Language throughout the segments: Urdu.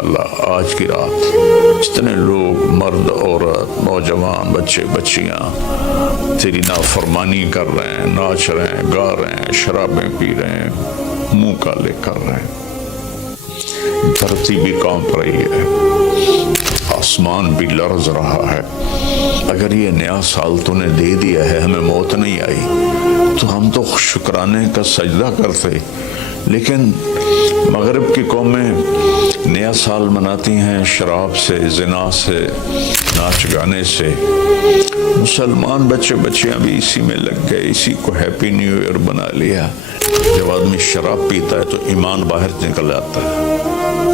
اللہ آج کی رات جتنے لوگ مرد عورت نوجوان بچے بچیاں تیری نافرمانی کر رہے ہیں، ناچ رہے ہیں، گا رہے ہیں، شرابیں پی رہے ہیں، منہ کالے کر رہے ہیں، دھرتی بھی کانپ رہی ہے، آسمان بھی لرز رہا ہے، اگر یہ نیا سال تو نے دے دیا ہے، ہمیں موت نہیں آئی تو ہم تو شکرانے کا سجدہ کرتے، لیکن مغرب کی قومیں نیا سال مناتی ہیں شراب سے، زنا سے، ناچ گانے سے، مسلمان بچے بچیاں بھی اسی میں لگ گئے، اسی کو ہیپی نیو ایئر بنا لیا۔ جب آدمی شراب پیتا ہے تو ایمان باہر نکل آتا ہے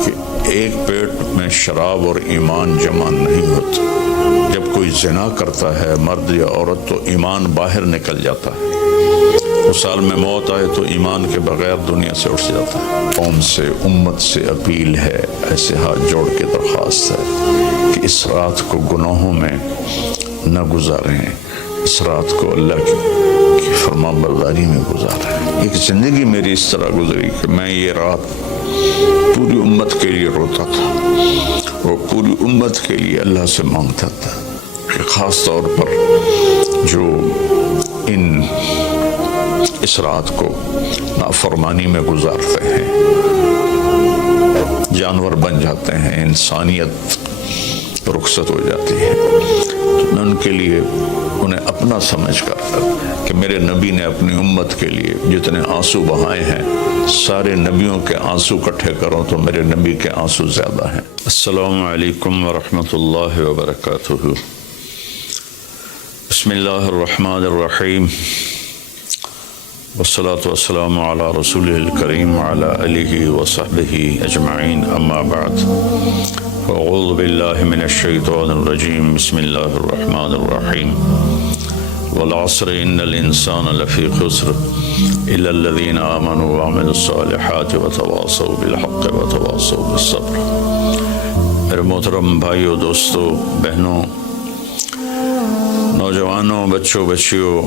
کہ ایک پیٹ میں شراب اور ایمان جمع نہیں ہوتا، جب کوئی زنا کرتا ہے مرد یا عورت تو ایمان باہر نکل جاتا ہے، اس سال میں موت آئے تو ایمان کے بغیر دنیا سے اٹھ جاتا ہے۔ قوم سے امت سے اپیل ہے، ایسے ہاتھ جوڑ کے درخواست ہے کہ اس رات کو گناہوں میں نہ گزاریں، اس رات کو اللہ کی فرما برداری میں گزاریں۔ ایک زندگی میری اس طرح گزری کہ میں یہ رات پوری امت کے لیے روتا تھا اور پوری امت کے لیے اللہ سے مانگتا تھا کہ خاص طور پر جو اس رات کو نافرمانی میں گزارتے ہیں، جانور بن جاتے ہیں، انسانیت رخصت ہو جاتی ہے، تو میں ان کے لیے انہیں اپنا سمجھ کر کہ میرے نبی نے اپنی امت کے لیے جتنے آنسو بہائے ہیں، سارے نبیوں کے آنسو اکٹھے کروں تو میرے نبی کے آنسو زیادہ ہیں۔ السلام علیکم ورحمۃ اللہ وبرکاتہ۔ بسم اللہ الرحمن الرحیم، والصلاة والسلام على رسوله الكريم وعلى آله وصحبه أجمعين، أما بعد، فأعوذ بالله من الشيطان الرجيم، بسم الله الرحمن الرحيم، والعصر إن الإنسان لفي خسر إلا الذين آمنوا وعملوا الصالحات وتواصوا بالحق وتواصوا بالصبر۔ میرے محترم بھائیوں، دوستوں، بہنوں، نوجوانوں، بچوں، بچیوں،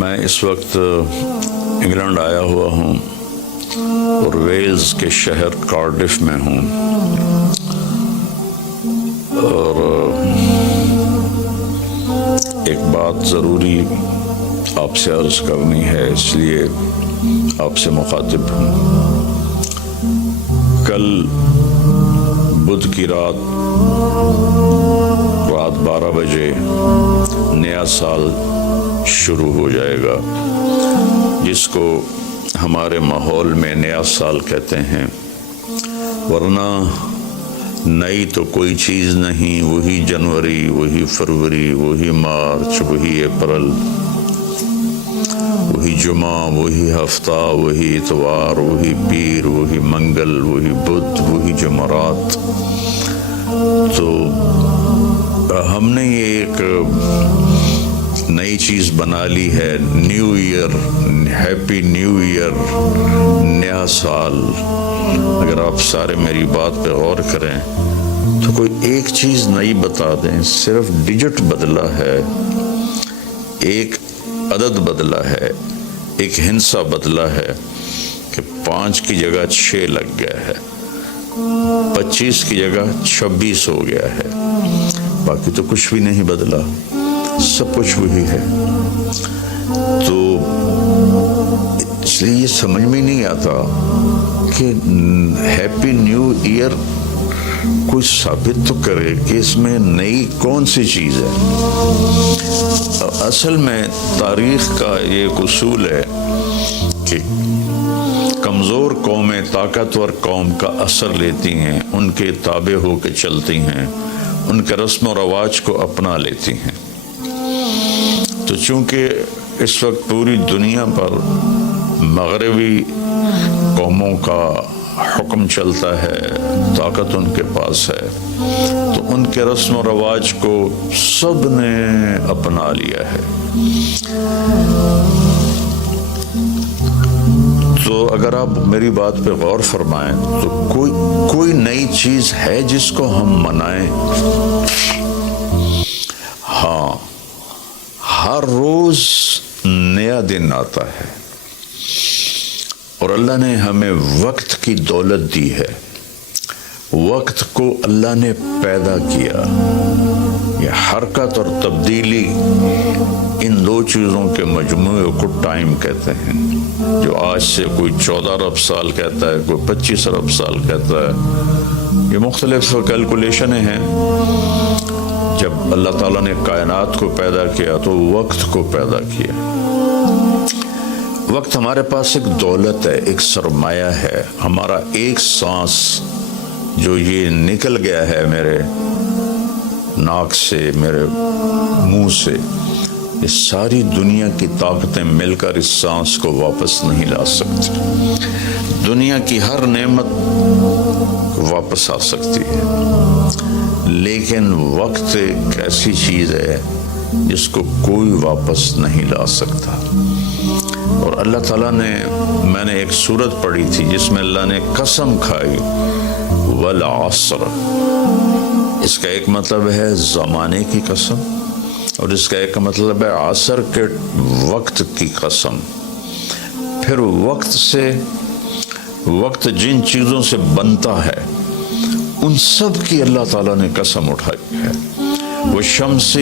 میں اس وقت انگلینڈ آیا ہوا ہوں اور ویلز کے شہر کارڈف میں ہوں، اور ایک بات ضروری آپ سے عرض کرنی ہے، اس لیے آپ سے مخاطب ہوں۔ کل بدھ کی رات 12 بجے نیا سال شروع ہو جائے گا، جس کو ہمارے ماحول میں نیا سال کہتے ہیں، ورنہ نئی تو کوئی چیز نہیں، وہی جنوری، وہی فروری، وہی مارچ، وہی اپریل، وہی جمعہ، وہی ہفتہ، وہی اتوار، وہی پیر، وہی منگل، وہی بدھ، وہی جمعرات۔ تو ہم نے یہ ایک نئی چیز بنا لی ہے، new year, happy new year, نیا سال۔ اگر آپ سارے میری بات پہ غور کریں تو کوئی ایک چیز نئی بتا دیں، صرف ڈیجٹ بدلا ہے، ایک عدد بدلا ہے، ایک ہندسہ بدلا ہے کہ 5 کی جگہ 6 لگ گیا ہے، 25 کی جگہ 26 ہو گیا ہے، باقی تو کچھ بھی نہیں بدلا، سب کچھ وہی ہے۔ تو اس لیے یہ سمجھ میں نہیں آتا کہ ہیپی نیو ایئر کوئی ثابت تو کرے کہ اس میں نئی کون سی چیز ہے۔ اصل میں تاریخ کا یہ ایک اصول ہے کہ کمزور قومیں طاقتور قوم کا اثر لیتی ہیں، ان کے تابع ہو کے چلتی ہیں، ان کے رسم و رواج کو اپنا لیتی ہیں۔ تو چونکہ اس وقت پوری دنیا پر مغربی قوموں کا حکم چلتا ہے، طاقت ان کے پاس ہے، تو ان کے رسم و رواج کو سب نے اپنا لیا ہے۔ تو اگر آپ میری بات پہ غور فرمائیں تو کوئی نئی چیز ہے جس کو ہم منائیں؟ ہاں، ہر روز نیا دن آتا ہے، اور اللہ نے ہمیں وقت کی دولت دی ہے، وقت کو اللہ نے پیدا کیا۔ یہ حرکت اور تبدیلی، ان دو چیزوں کے مجموعے کو ٹائم کہتے ہیں، جو آج سے کوئی 14 ارب سال کہتا ہے، کوئی 25 ارب سال کہتا ہے۔ یہ مختلف کیلکولیشنیں ہیں۔ جب اللہ تعالیٰ نے کائنات کو پیدا کیا تو وقت کو پیدا کیا۔ وقت ہمارے پاس ایک دولت ہے، ایک سرمایہ ہے۔ ہمارا ایک سانس جو یہ نکل گیا ہے میرے ناک سے، میرے منہ سے، یہ ساری دنیا کی طاقتیں مل کر اس سانس کو واپس نہیں لا سکتی۔ دنیا کی ہر نعمت واپس آ سکتی ہے، لیکن وقت ایک ایسی چیز ہے جس کو کوئی واپس نہیں لا سکتا۔ اور اللہ تعالیٰ نے، میں نے ایک سورت پڑھی تھی جس میں اللہ نے قسم کھائی، والعصر۔ اس کا ایک مطلب ہے زمانے کی قسم، اور اس کا ایک مطلب ہے عصر کے وقت کی قسم۔ پھر وقت جن چیزوں سے بنتا ہے ان سب کی اللہ تعالیٰ نے قسم اٹھائی ہے۔ والشمس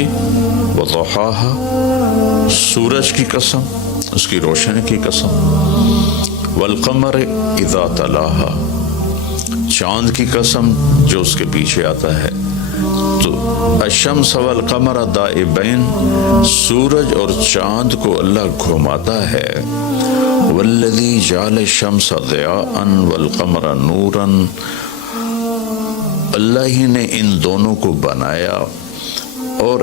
وضحاها، سورج کی قسم، اس کی روشنی کی قسم۔ والقمر اذا تلاها، چاند کی قسم جو اس کے پیچھے آتا ہے۔ تو الشمس والقمر دائبین، سورج اور چاند کو اللہ گھماتا ہے۔ والذی جعل الشمس ضیاء والقمر نورا، اللہ ہی نے ان دونوں کو بنایا، اور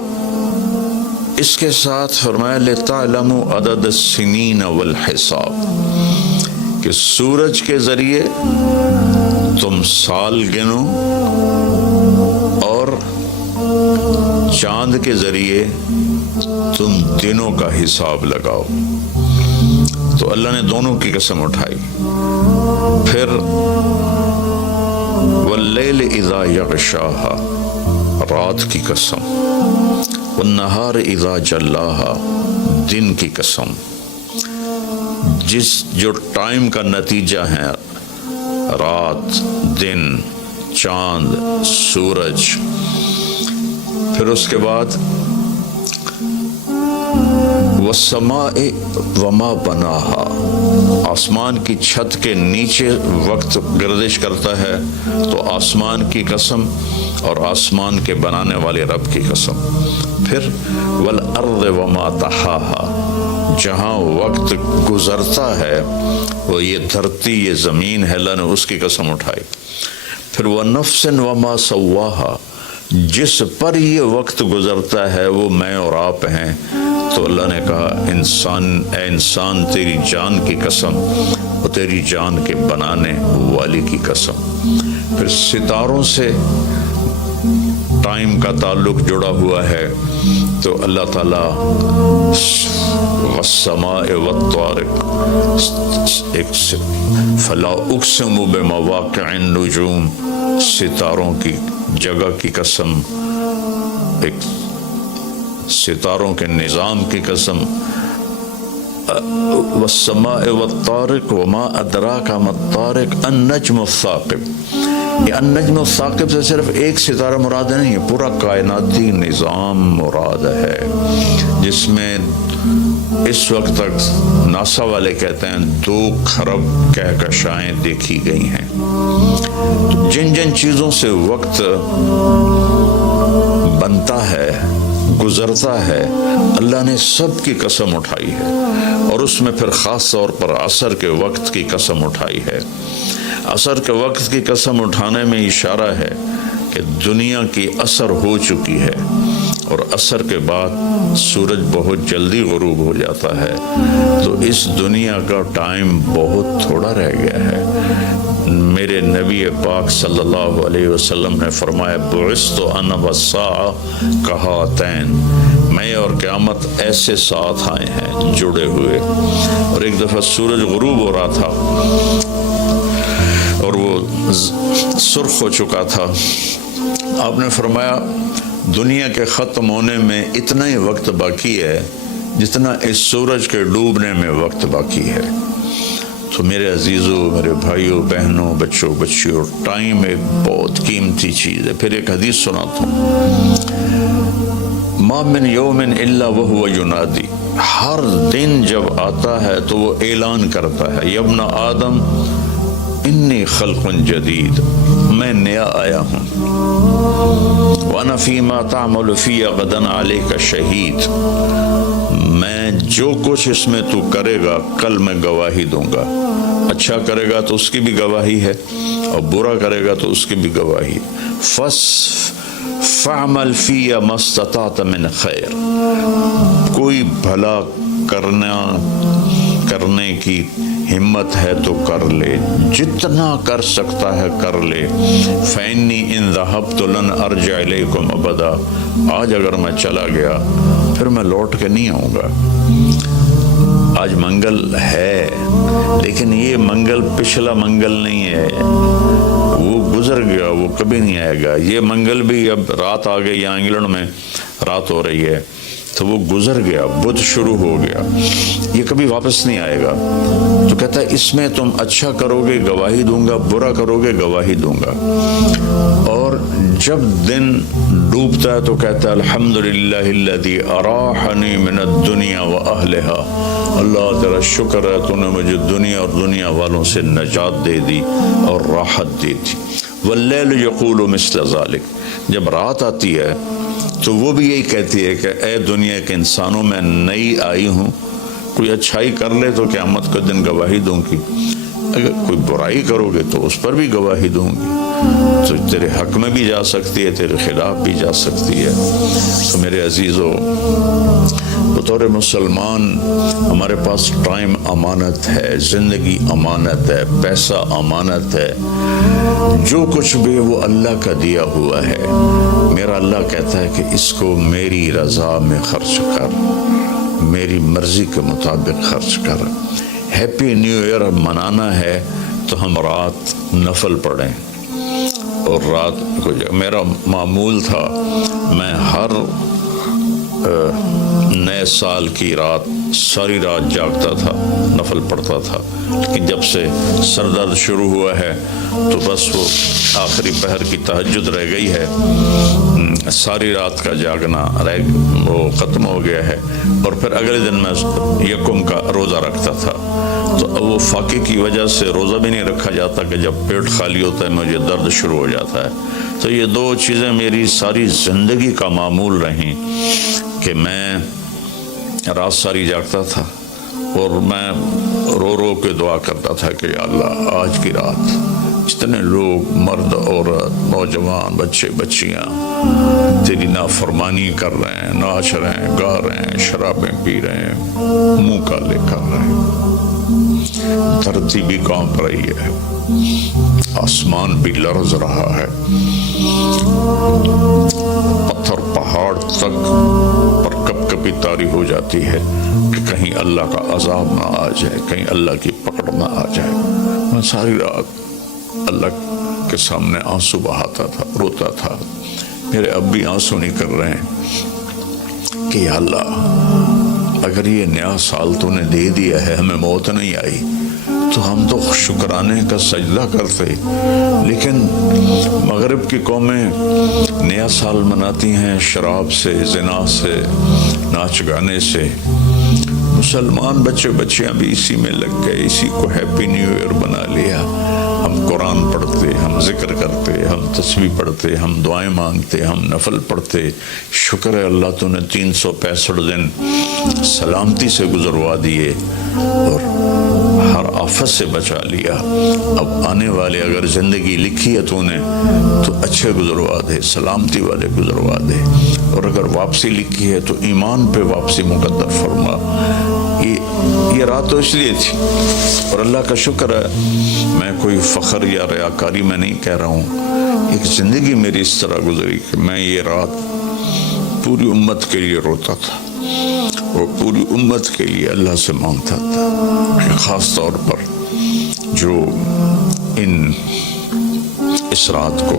اس کے ساتھ فرمایا لِتَعْلَمُوا عَدَدَ السِّنِينَ وَالْحِسَابِ، کہ سورج کے ذریعے تم سال گنو اور چاند کے ذریعے تم دنوں کا حساب لگاؤ۔ تو اللہ نے دونوں کی قسم اٹھائی۔ پھر واللیل اذا یغشاہا، رات کی قسم۔ والنہار اذا جلاہا، دن کی قسم۔ جو ٹائم کا نتیجہ ہے، رات، دن، چاند، سورج۔ پھر اس کے بعد والسماء وما بناہا، آسمان کی چھت کے نیچے وقت گردش کرتا ہے تو آسمان کی قسم اور آسمان کے بنانے والے رب کی قسم۔ پھر والارض وما طحاہا، جہاں وقت گزرتا ہے وہ یہ دھرتی، یہ زمین ہے، اللہ نے اس کی قسم اٹھائی۔ پھر ونفس وما سواہا، جس پر یہ وقت گزرتا ہے وہ میں اور آپ ہیں، تو اللہ نے کہا اے انسان تیری جان کی قسم اور تیری جان کے بنانے والی کی قسم۔ پھر ستاروں سے ٹائم کا تعلق جڑا ہوا ہے، تو اللہ تعالیٰ والسماء والطارق، فلا اقسم بمواقع النجوم، ستاروں کی جگہ کی قسم، ایک ستاروں کے نظام کی قسم۔ والسماء والطارق وما ادراک ما الطارق النجم الثاقب، یہ النجم الثاقب سے صرف ایک ستارہ مراد نہیں ہے، پورا کائناتی نظام مراد ہے، جس میں اس وقت تک ناسا والے کہتے ہیں 2 کھرب کہکشائیں دیکھی گئی ہیں۔ جن جن چیزوں سے وقت بنتا ہے، گزرتا ہے، اللہ نے سب کی قسم اٹھائی ہے، اور اس میں پھر خاص طور پر عصر کے وقت کی قسم اٹھائی ہے۔ عصر کے وقت کی قسم اٹھانے میں اشارہ ہے کہ دنیا کی عصر ہو چکی ہے، اور عصر کے بعد سورج بہت جلدی غروب ہو جاتا ہے، تو اس دنیا کا ٹائم بہت تھوڑا رہ گیا ہے۔ میرے نبی پاک صلی اللہ علیہ وسلم نے فرمایا بعثت انا والساعہ کہاتین، میں اور قیامت ایسے ساتھ آئے ہیں جڑے ہوئے۔ اور ایک دفعہ سورج غروب ہو رہا تھا اور وہ سرخ ہو چکا تھا، آپ نے فرمایا دنیا کے ختم ہونے میں اتنا ہی وقت باقی ہے جتنا اس سورج کے ڈوبنے میں وقت باقی ہے۔ تو میرے عزیزوں، میرے بھائیوں، بہنوں، بچوں، بچیوں، ٹائم ایک بہت قیمتی چیز ہے۔ پھر ایک حدیث سناتا ہوں، ما من یوم الا وهو ینادی، ہر دن جب آتا ہے تو وہ اعلان کرتا ہے، یا ابن آدم انی خلق جدید، میں نیا آیا ہوں، وانا فیما تعمل فی غدا علیک شہید، میں جو کچھ اس میں تو کرے گا کل میں گواہی دوں گا، اچھا کرے گا تو اس کی بھی گواہی ہے اور برا کرے گا تو اس کی بھی گواہی، فعمل فی ما استطعت من خیر، کوئی بھلا کرنے کی ہمت ہے تو کر لے، جتنا کر سکتا ہے کر لے، فإنی ان ذهبت لن ارجع الیکم ابدا، آج اگر میں چلا گیا پھر میں لوٹ کے نہیں آؤں گا۔ آج منگل ہے لیکن یہ منگل پچھلا منگل نہیں ہے، وہ گزر گیا، وہ کبھی نہیں آئے گا۔ یہ منگل بھی اب رات آ گئی، یہاں انگلینڈ میں رات ہو رہی ہے تو وہ گزر گیا، بدھ شروع ہو گیا، یہ کبھی واپس نہیں آئے گا۔ تو کہتا ہے اس میں تم اچھا کرو گے گواہی دوں گا، برا کرو گے گواہی دوں گا۔ اور جب دن ڈوبتا ہے تو کہتا ہے الحمدللہ الذی اراحنی من الدنیا واہلها، اللہ تیرا شکر ہے تو نے مجھے دنیا اور دنیا والوں سے نجات دے دی اور راحت دی تھی۔ واللیل یقول مثل ذلک، جب رات آتی ہے تو وہ بھی یہی کہتی ہے کہ اے دنیا کے انسانوں، میں نئی آئی ہوں، کوئی اچھائی کر لے تو قیامت کے دن گواہی دوں گی، اگر کوئی برائی کرو گے تو اس پر بھی گواہی دوں گی، تو تیرے حق میں بھی جا سکتی ہے، تیرے خلاف بھی جا سکتی ہے۔ تو میرے عزیزو، بطور مسلمان ہمارے پاس ٹائم امانت ہے، زندگی امانت ہے، پیسہ امانت ہے، جو کچھ بھی وہ اللہ کا دیا ہوا ہے۔ میرا اللہ کہتا ہے کہ اس کو میری رضا میں خرچ کر، میری مرضی کے مطابق خرچ کر۔ ہیپی نیو ایئر منانا ہے تو ہم رات نفل پڑھیں، اور رات کو میرا معمول تھا، میں ہر نئے سال کی رات ساری رات جاگتا تھا، نفل پڑھتا تھا، لیکن جب سے سر درد شروع ہوا ہے تو بس وہ آخری پہر کی تہجد رہ گئی ہے، ساری رات کا جاگنا وہ ختم ہو گیا ہے، اور پھر اگلے دن میں یکم کا روزہ رکھتا تھا، تو اب وہ فاقے کی وجہ سے روزہ بھی نہیں رکھا جاتا کہ جب پیٹ خالی ہوتا ہے مجھے درد شروع ہو جاتا ہے۔ تو یہ دو چیزیں میری ساری زندگی کا معمول رہیں کہ میں رات ساری جاگتا تھا اور میں رو رو کے دعا کرتا تھا کہ یا اللہ آج کی رات جتنے لوگ مرد عورت نوجوان بچے بچیاں تیری نافرمانی کر رہے ہیں، ناچ رہے ہیں، گا رہے ہیں، شرابیں پی رہے ہیں، منہ کالے کر رہے ہیں، دھرتی بھی کانپ رہی ہے، آسمان بھی لرز رہا ہے، پتھر پہاڑ تک پر کب کبھی طاری ہو جاتی ہے کہ کہیں اللہ کا عذاب نہ آ جائے، کہیں اللہ کی پکڑ نہ آ جائے۔ میں ساری رات اللہ کے سامنے آنسو بہاتا تھا، روتا تھا۔ میرے اب بھی آنسو نہیں کر رہے ہیں کہ یا اللہ اگر یہ نیا سال تو نے دے دیا ہے، ہمیں موت نہیں آئی تو ہم تو شکرانے کا سجدہ کرتے، لیکن مغرب کی قومیں نیا سال مناتی ہیں شراب سے، زنا سے، ناچ گانے سے، مسلمان بچے بچیاں بھی اسی میں لگ گئے، اسی کو ہیپی نیو ایئر بنا لیا۔ ہم قرآن پڑھتے، ہم ذکر کرتے، ہم تسبیح پڑھتے، ہم دعائیں مانگتے، ہم نفل پڑھتے۔ شکر ہے اللہ تو نے 365 دن سلامتی سے گزروا دیے اور ہر آفت سے بچا لیا۔ اب آنے والے اگر زندگی لکھی ہے تو نے تو اچھے گزروا دے، سلامتی والے گزروا دے، اور اگر واپسی لکھی ہے تو ایمان پہ واپسی مقدر فرما۔ یہ رات تو اس لیے تھی، اور اللہ کا شکر ہے میں کوئی فخر یا ریاکاری میں نہیں کہہ رہا ہوں، ایک زندگی میری اس طرح گزری کہ میں یہ رات پوری امت کے لیے روتا تھا اور پوری امت کے لیے اللہ سے مانگتا تھا، خاص طور پر جو اس رات کو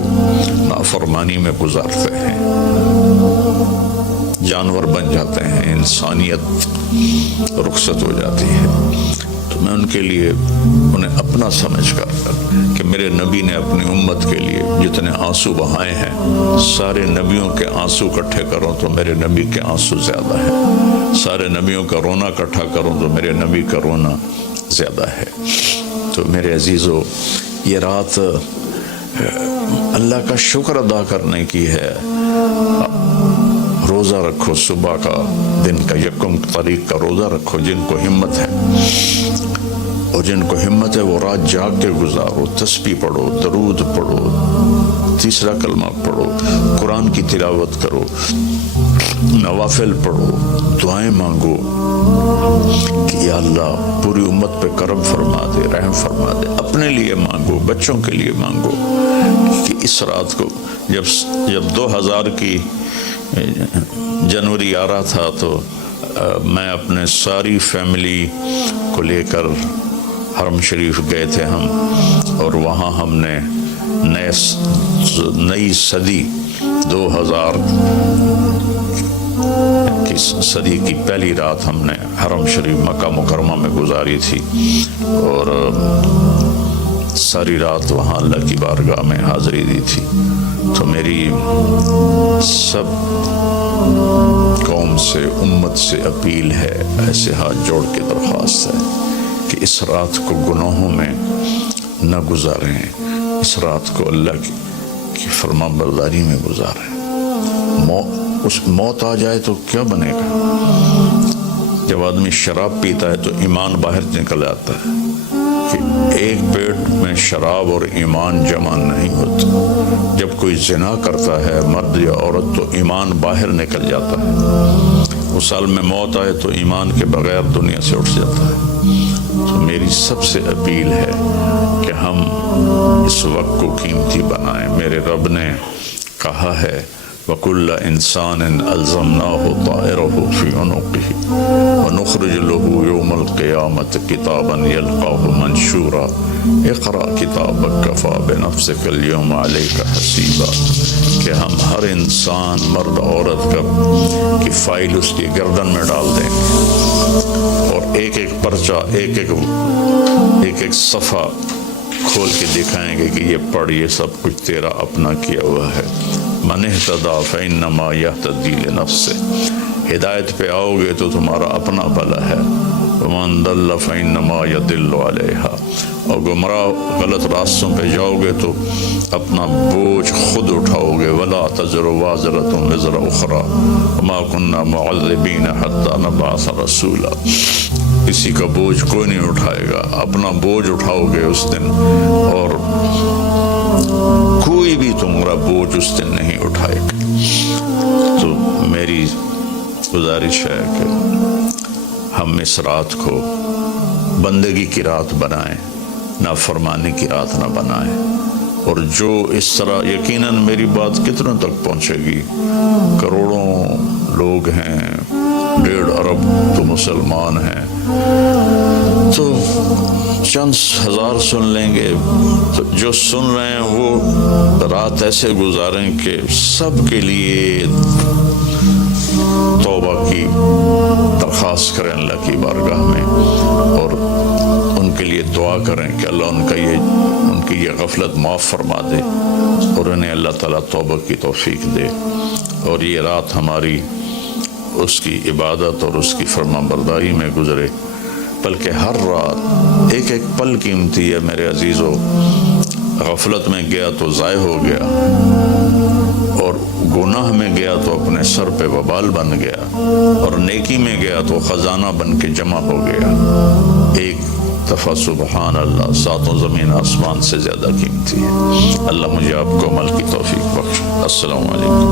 نافرمانی میں گزارتے ہیں، جانور بن جاتے ہیں، انسانیت رخصت ہو جاتی ہے۔ تو تو میں ان کے لیے انہیں اپنا سمجھ کر کہ میرے نبی نے اپنی امت کے لیے جتنے آنسو بہائے ہیں، سارے نبیوں کے آنسو اکٹھے کروں تو میرے نبی کے آنسو زیادہ ہیں، سارے نبیوں کا رونا اکٹھا کروں تو میرے نبی کا رونا زیادہ ہے۔ تو میرے عزیزو، یہ رات اللہ کا شکر ادا کرنے کی ہے۔ روزہ رکھو، صبح کا دن کا یکم تاریخ کا روزہ رکھو جن کو ہمت ہے، اور جن کو ہمت ہے وہ رات جاگ کے گزارو، تسبیح پڑھو، درود پڑھو، تیسرا کلمہ پڑھو، قرآن کی تلاوت کرو، نوافل پڑھو، دعائیں مانگو کہ یا اللہ پوری امت پہ کرم فرما دے، رحم فرما دے۔ اپنے لیے مانگو، بچوں کے لیے مانگو کہ اس رات کو جب 2000 کی جنوری آ رہا تھا تو میں اپنے ساری فیملی کو لے کر حرم شریف گئے تھے ہم، اور وہاں ہم نے نئی صدی 2000 کی صدی کی پہلی رات ہم نے حرم شریف مکہ مکرمہ میں گزاری تھی، اور ساری رات وہاں اللہ کی بارگاہ میں حاضری دی تھی۔ تو میری سب قوم سے، امت سے اپیل ہے، ایسے ہاتھ جوڑ کے درخواست ہے کہ اس رات کو گناہوں میں نہ گزاریں، اس رات کو اللہ کی فرما برداری میں گزاریں۔ موت آ جائے تو کیا بنے گا؟ جب آدمی شراب پیتا ہے تو ایمان باہر نکل آتا ہے کہ ایک پیٹ میں شراب اور ایمان جمع نہیں ہوتا۔ جب کوئی زنا کرتا ہے مرد یا عورت تو ایمان باہر نکل جاتا ہے، اس سال میں موت آئے تو ایمان کے بغیر دنیا سے اٹھ جاتا ہے۔ تو میری سب سے اپیل ہے کہ ہم اس وقت کو قیمتی بنائیں۔ میرے رب نے کہا ہے وَكُلَّ إِنسَانٍ أَلْزَمْنَاهُ طَائِرَهُ فِي عُنُقِهِ وَنُخْرِجُ لَهُ يَوْمَ الْقِيَامَةِ كِتَابًا يَلْقَاهُ مَنشُورًا اقرأ كِتَابَكَ كَفَى بِنَفْسِكَ الْيَوْمَ عَلَيْكَ حَسِيبًا، کہ ہم ہر انسان مرد عورت کی فائل اس کی گردن میں ڈال دیں گے، اور ایک ایک پرچہ، ایک ایک صفحہ کھول کے دکھائیں گے کہ یہ پڑھ، یہ سب کچھ تیرا اپنا کیا ہوا ہے۔ من اہتدی فإنما یہتدی لنفسہ، ہدایت پہ آؤ گے تو تمہارا اپنا بھلا ہے، ومن ضل فإنما یضل علیہا، اور گمراہ غلط راستوں پہ جاؤ گے تو اپنا بوجھ خود اٹھاؤ گے۔ ولا تزر وازرۃ وزر اخری وما كنا معذبین حتی نبعث رسولا، کسی کا بوجھ کوئی نہیں اٹھائے گا، اپنا بوجھ اٹھاؤ گے اس دن، اور کوئی بھی تمہارا بوجھ اس دن نہیں اٹھائے گا۔ تو میری گزارش ہے کہ ہم اس رات کو بندگی کی رات بنائیں، نافرمانی کی رات نہ بنائیں، اور جو اس طرح، یقیناً میری بات کتنوں تک پہنچے گی، کروڑوں لوگ ہیں، 1.5 ارب تو مسلمان ہیں، تو چند ہزار سن لیں گے، تو جو سن رہے ہیں وہ رات ایسے گزاریں کہ سب کے لیے توبہ کی درخواست کریں اللہ کی بارگاہ میں، اور ان کے لیے دعا کریں کہ اللہ ان کی یہ غفلت معاف فرما دے، اور انہیں اللہ تعالیٰ توبہ کی توفیق دے، اور یہ رات ہماری اس کی عبادت اور اس کی فرما برداری میں گزرے، بلکہ ہر رات ایک ایک پل قیمتی ہے میرے عزیزو۔ غفلت میں گیا تو ضائع ہو گیا، اور گناہ میں گیا تو اپنے سر پہ وبال بن گیا، اور نیکی میں گیا تو خزانہ بن کے جمع ہو گیا۔ ایک دفعہ سبحان اللہ 7 زمین آسمان سے زیادہ قیمتی ہے۔ اللہ مجھے آپ کو عمل کی توفیق بخشے۔ السلام علیکم۔